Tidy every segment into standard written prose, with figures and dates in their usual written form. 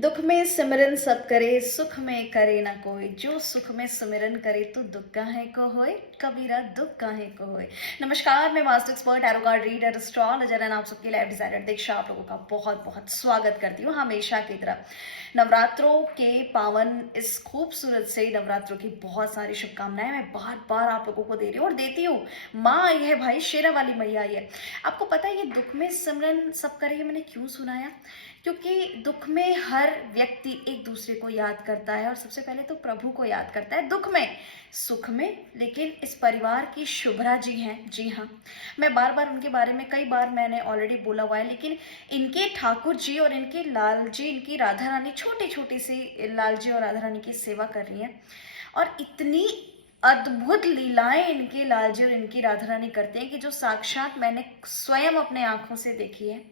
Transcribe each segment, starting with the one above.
दुख में सिमरन सब करे, सुख में करे ना कोई। जो सुख में सिमरन करे तो दुख काहे को होए, कबीरा दुख काहे को होए। नमस्कार, मैं master expert arrow card reader astrologer and आप सबकी लाइफ डिजाइनर दीक्षा आप लोगों का बहुत बहुत स्वागत करती हूँ हमेशा की तरह। नवरात्रों के पावन इस खूबसूरत से नवरात्रों की बहुत सारी शुभकामनाएं मैं बार बार आप लोगों को दे रही हूँ और देती हूँ। माँ आई है भाई, शेरा वाली मैया आई है। आपको पता है ये दुख में सिमरन सब करे ये मैंने क्यों सुनाया? क्योंकि दुख में हर व्यक्ति एक दूसरे को याद करता है और सबसे पहले तो प्रभु को याद करता है दुख में, सुख में। लेकिन इस परिवार की शुभ्रा जी हैं, जी हाँ, मैं बार बार उनके बारे में कई बार मैंने ऑलरेडी बोला हुआ है, लेकिन इनके ठाकुर जी और इनके लाल जी, इनकी राधा रानी छोटी छोटी सी लाल जी और राधा रानी की सेवा कर रही हैं और इतनी अद्भुत लीलाएं इनके लाल जी और इनकी राधा रानी करते हैं कि जो साक्षात मैंने स्वयं अपने आंखों से देखी है।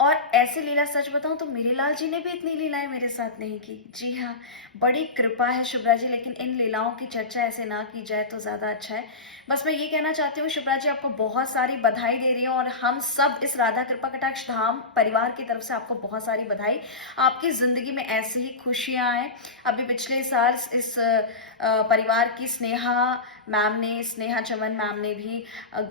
और ऐसी लीला सच बताऊं तो मेरे लाल जी ने भी इतनी लीलाएं मेरे साथ नहीं की। जी हाँ, बड़ी कृपा है शुभ्रा जी, लेकिन इन लीलाओं की चर्चा ऐसे ना की जाए तो ज्यादा अच्छा है। बस मैं ये कहना चाहती हूँ शुभ्रा जी, आपको बहुत सारी बधाई दे रही हूँ और हम सब इस राधा कृपा कटाक्ष धाम परिवार की तरफ से आपको बहुत सारी बधाई। आपकी जिंदगी में ऐसे ही खुशियां आए। अभी पिछले साल इस परिवार की स्नेहा चमन मैम ने भी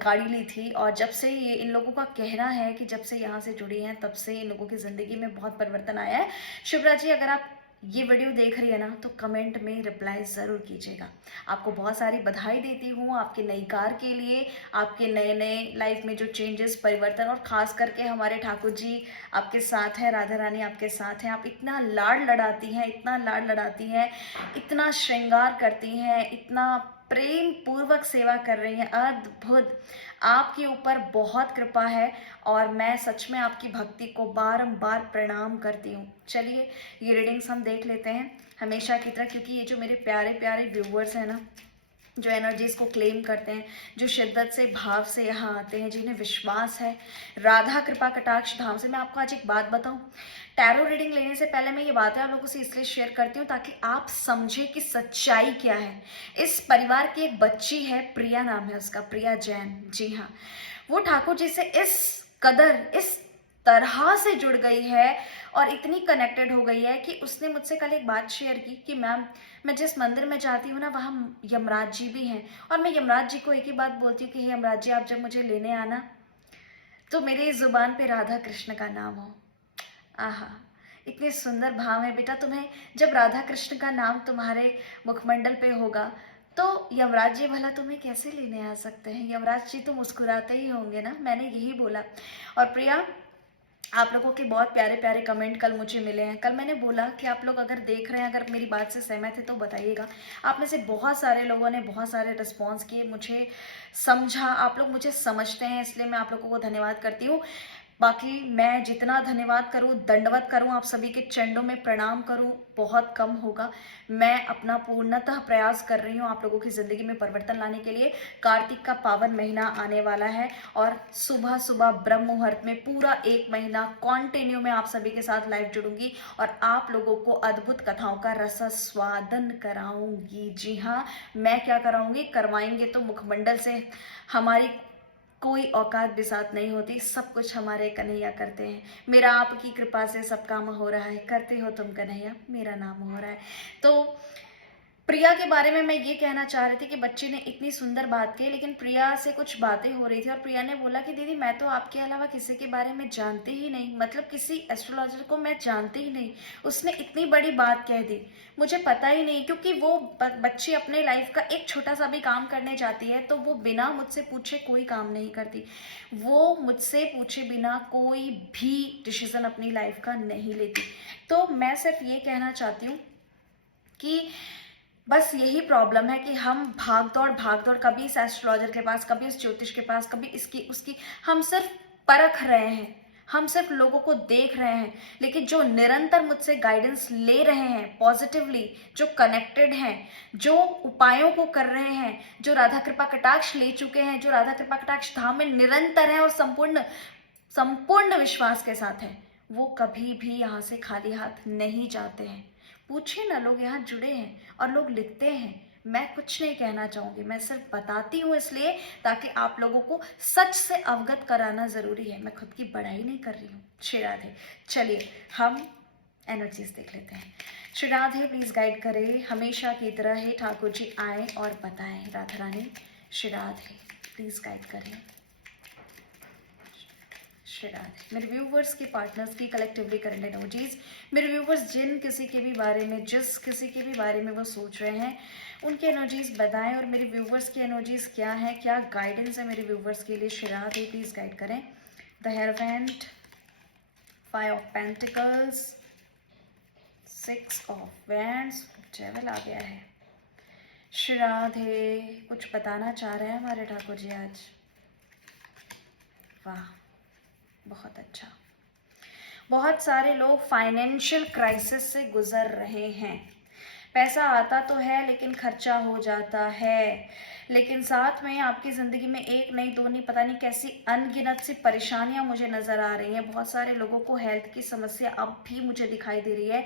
गाड़ी ली थी और जब से ये इन लोगों का कहना है कि जब से यहाँ से जुड़ी हैं तब से इन लोगों की जिंदगी में बहुत परिवर्तन आया है। शुभ्रा जी, अगर आप ये वीडियो देख रही है ना तो कमेंट में रिप्लाई जरूर कीजिएगा। आपको बहुत सारी बधाई देती हूँ आपके नई कार के लिए, आपके नए नए लाइफ में जो चेंजेस, परिवर्तन, और खास करके हमारे ठाकुर जी आपके साथ हैं, राधा रानी आपके साथ हैं। आप इतना लाड़ लड़ाती हैं, इतना लाड़ लड़ाती हैं, इतना श्रृंगार करती हैं, इतना प्रेम पूर्वक सेवा कर रही हैं। अद्भुत, आपके ऊपर बहुत कृपा है और मैं सच में आपकी भक्ति को बारंबार प्रणाम करती हूँ। चलिए ये रीडिंग्स हम देख लेते हैं हमेशा की तरह, क्योंकि ये जो मेरे प्यारे प्यारे व्यूवर्स हैं ना, जो एनर्जीज को क्लेम करते हैं, जो शिद्दत से भाव से यहाँ आते हैं, जिन्हें विश्वास है राधा कृपा कटाक्ष धाम से। मैं आपको आज एक बात बताऊं, टैरो रीडिंग लेने से पहले मैं ये बातें आप लोगों से इसलिए शेयर करती हूँ ताकि आप समझे कि सच्चाई क्या है। इस परिवार की एक बच्ची है, प्रिया नाम है उसका, प्रिया जैन। जी हाँ, वो ठाकुर जी से इस कदर, इस तरह से जुड़ गई है और इतनी कनेक्टेड हो गई है कि उसने मुझसे कल एक बात शेयर की कि मैम, मैं जिस मंदिर में जाती हूँ ना वहाँ यमराज जी भी हैं और मैं यमराज जी को एक ही बात बोलती हूँ कि हे यमराज जी, आप जब मुझे लेने आना तो मेरी जुबान पे राधा कृष्ण का नाम हो। आहा, इतने सुंदर भाव है बेटा तुम्हें। जब राधा कृष्ण का नाम तुम्हारे मुखमंडल पे होगा तो यमराज जी भला तुम्हें कैसे लेने आ सकते हैं? यमराज जी तो मुस्कुराते ही होंगे ना। मैंने यही बोला। और प्रिया, आप लोगों के बहुत प्यारे प्यारे कमेंट कल मुझे मिले हैं। कल मैंने बोला कि आप लोग अगर देख रहे हैं, अगर मेरी बात से सहमत है तो बताइएगा। आप में से बहुत सारे लोगों ने बहुत सारे रिस्पॉन्स किए, मुझे समझा, आप लोग मुझे समझते हैं, इसलिए मैं आप लोगों को धन्यवाद करती हूँ। बाकी मैं जितना धन्यवाद करूं, दंडवत करूं, आप सभी के चरणों में प्रणाम करूं, बहुत कम होगा। मैं अपना पूर्णतः प्रयास कर रही हूं आप लोगों की जिंदगी में परिवर्तन लाने के लिए। कार्तिक का पावन महीना आने वाला है और सुबह सुबह ब्रह्म मुहूर्त में पूरा एक महीना कॉन्टिन्यू मैं आप सभी के साथ लाइव जुड़ूंगी और आप लोगों को अद्भुत कथाओं का रसास्वादन कराऊंगी। जी हाँ, मैं क्या कराऊंगी, करवाएंगे तो मुखमंडल से हमारी कोई औकात भी साथ नहीं होती, सब कुछ हमारे कन्हैया करते हैं। मेरा आपकी कृपा से सब काम हो रहा है, करते हो तुम कन्हैया, मेरा नाम हो रहा है। तो प्रिया के बारे में मैं ये कहना चाह रही थी कि बच्ची ने इतनी सुंदर बात की, लेकिन प्रिया से कुछ बातें हो रही थी और प्रिया ने बोला कि दीदी, मैं तो आपके अलावा किसी के बारे में जानती ही नहीं, मतलब किसी एस्ट्रोलॉजर को मैं जानती ही नहीं। उसने इतनी बड़ी बात कह दी, मुझे पता ही नहीं, क्योंकि वो बच्ची अपने लाइफ का एक छोटा सा भी काम करने जाती है तो वो बिना मुझसे पूछे कोई काम नहीं करती। वो मुझसे पूछे बिना कोई भी डिसीजन अपनी लाइफ का नहीं लेती। तो मैं सिर्फ ये कहना चाहती हूँ कि बस यही प्रॉब्लम है कि हम भाग दौड़, कभी इस एस्ट्रोलॉजर के पास, कभी इस ज्योतिष के पास, कभी इसकी उसकी, हम सिर्फ परख रहे हैं, हम सिर्फ लोगों को देख रहे हैं। लेकिन जो निरंतर मुझसे गाइडेंस ले रहे हैं पॉजिटिवली, जो कनेक्टेड हैं, जो उपायों को कर रहे हैं, जो राधा कृपा कटाक्ष ले चुके हैं, जो राधा कृपा कटाक्ष धाम में निरंतर है और संपूर्ण संपूर्ण विश्वास के साथ है, वो कभी भी यहाँ से खाली हाथ नहीं जाते हैं। पूछे ना, लोग यहाँ जुड़े हैं और लोग लिखते हैं। मैं कुछ नहीं कहना चाहूंगी, मैं सिर्फ बताती हूँ इसलिए ताकि आप लोगों को सच से अवगत कराना जरूरी है। मैं खुद की बड़ाई नहीं कर रही हूँ। श्री राधे। चलिए हम एनर्जीज देख लेते हैं। श्री राधे प्लीज गाइड करें, हमेशा की तरह है ठाकुर जी आए और बताएं। राधा रानी श्री राधे प्लीज गाइड करें। श्री राधे मेरे व्यूवर्स की, पार्टनर्स की कलेक्टिवली करंट एनर्जीज, मेरे व्यूवर्स जिन किसी के भी बारे में, जिस किसी के भी बारे में वो सोच रहे हैं, उनकी एनर्जीज बताएं और मेरे व्यूवर्स की एनर्जीज क्या है, क्या गाइडेंस है मेरे व्यूवर्स के लिए। श्री राधे प्लीज गाइड करें। The hierophant, 5 of pentacles, 6 of wands, devil आ गया है। श्री राधे कुछ बताना चाह रहे हैं हमारे ठाकुर जी आज। वाह, बहुत अच्छा। बहुत सारे लोग फाइनेंशियल क्राइसिस से गुजर रहे हैं। पैसा आता तो है लेकिन खर्चा हो जाता है, लेकिन साथ में आपकी ज़िंदगी में एक नहीं, दो नहीं, पता नहीं कैसी अनगिनत सी परेशानियां मुझे नज़र आ रही हैं। बहुत सारे लोगों को हेल्थ की समस्या अब भी मुझे दिखाई दे रही है,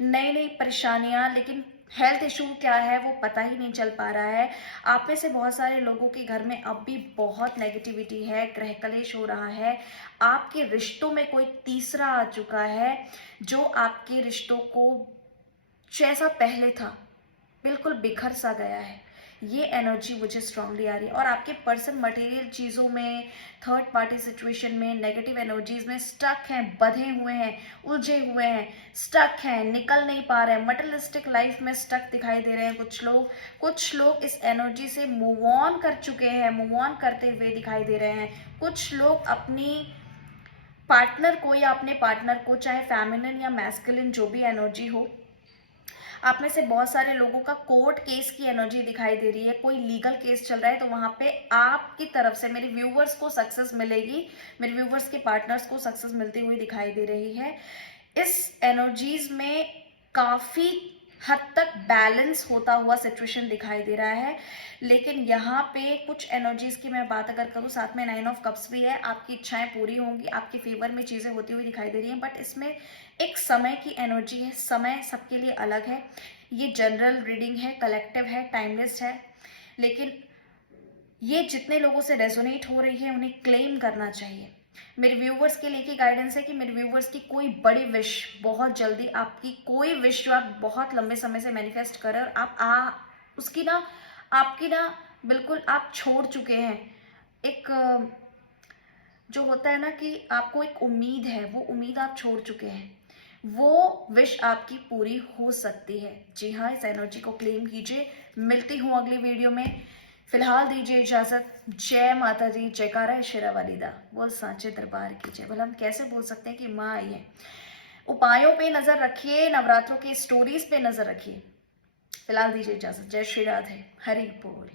नई नई परेशानियां, लेकिन हेल्थ इशू क्या है वो पता ही नहीं चल पा रहा है। आप में से बहुत सारे लोगों के घर में अब भी बहुत नेगेटिविटी है, ग्रह कलेश हो रहा है। आपके रिश्तों में कोई तीसरा आ चुका है जो आपके रिश्तों को जैसा पहले था बिल्कुल बिखर सा गया है। ये एनर्जी मुझे स्ट्रांगली आ रही है। और आपके पर्सन मटेरियल चीज़ों में, थर्ड पार्टी सिचुएशन में, नेगेटिव एनर्जीज में स्टक हैं, बंधे हुए हैं, उलझे हुए हैं, स्टक हैं, निकल नहीं पा रहे हैं, मटेरियलिस्टिक लाइफ में स्टक दिखाई दे रहे हैं कुछ लोग इस एनर्जी से मूव ऑन कर चुके हैं, मूव ऑन करते हुए दिखाई दे रहे हैं। कुछ लोग अपनी पार्टनर को या अपने पार्टनर को, चाहे फेमिनिन या मैस्कुलिन जो भी एनर्जी हो, आप में से बहुत सारे लोगों का कोर्ट केस की एनर्जी दिखाई दे रही है। कोई लीगल केस चल रहा है तो वहां पे आपकी तरफ से मेरे व्यूवर्स को सक्सेस मिलेगी, मेरे व्यूवर्स के पार्टनर्स को सक्सेस मिलती हुई दिखाई दे रही है। इस एनर्जीज में काफी हद तक बैलेंस होता हुआ सिचुएशन दिखाई दे रहा है। लेकिन यहाँ पे कुछ एनर्जीज की मैं बात अगर करूँ, साथ में 9 ऑफ कप्स भी है, आपकी इच्छाएं पूरी होंगी, आपके फेवर में चीजें होती हुई दिखाई दे रही हैं। बट इसमें एक समय की एनर्जी है, समय सबके लिए अलग है। ये जनरल रीडिंग है, कलेक्टिव है, टाइमलेस है, लेकिन ये जितने लोगों से रेजोनेट हो रही है उन्हें क्लेम करना चाहिए। मेरे व्यूवर्स के लिए की गाइडेंस है कि मेरे व्यूवर्स की कोई बड़ी विश बहुत जल्दी, आपकी कोई विश जो आप बहुत लंबे समय से मैनिफेस्ट करें और आप उसकी ना, आपकी ना बिल्कुल आप छोड़ चुके हैं। एक जो होता है ना कि आपको एक उम्मीद है, वो उम्मीद आप छोड़ चुके हैं, वो विश आपकी पूरी हो सकती है। जी हाँ, इस एनर्जी को क्लेम कीजिए। मिलती हूँ अगली वीडियो में, फिलहाल दीजिए इजाजत। जय माता दी, जयकारा है शेरा वालीदा, बोल सांचे दरबार की जय। भला हम कैसे बोल सकते हैं कि माँ आई है। उपायों पे नजर रखिए, नवरात्रों की स्टोरीज पे नजर रखिए। फिलहाल दीजिए इजाजत। जय श्री राधे, हरि बोल।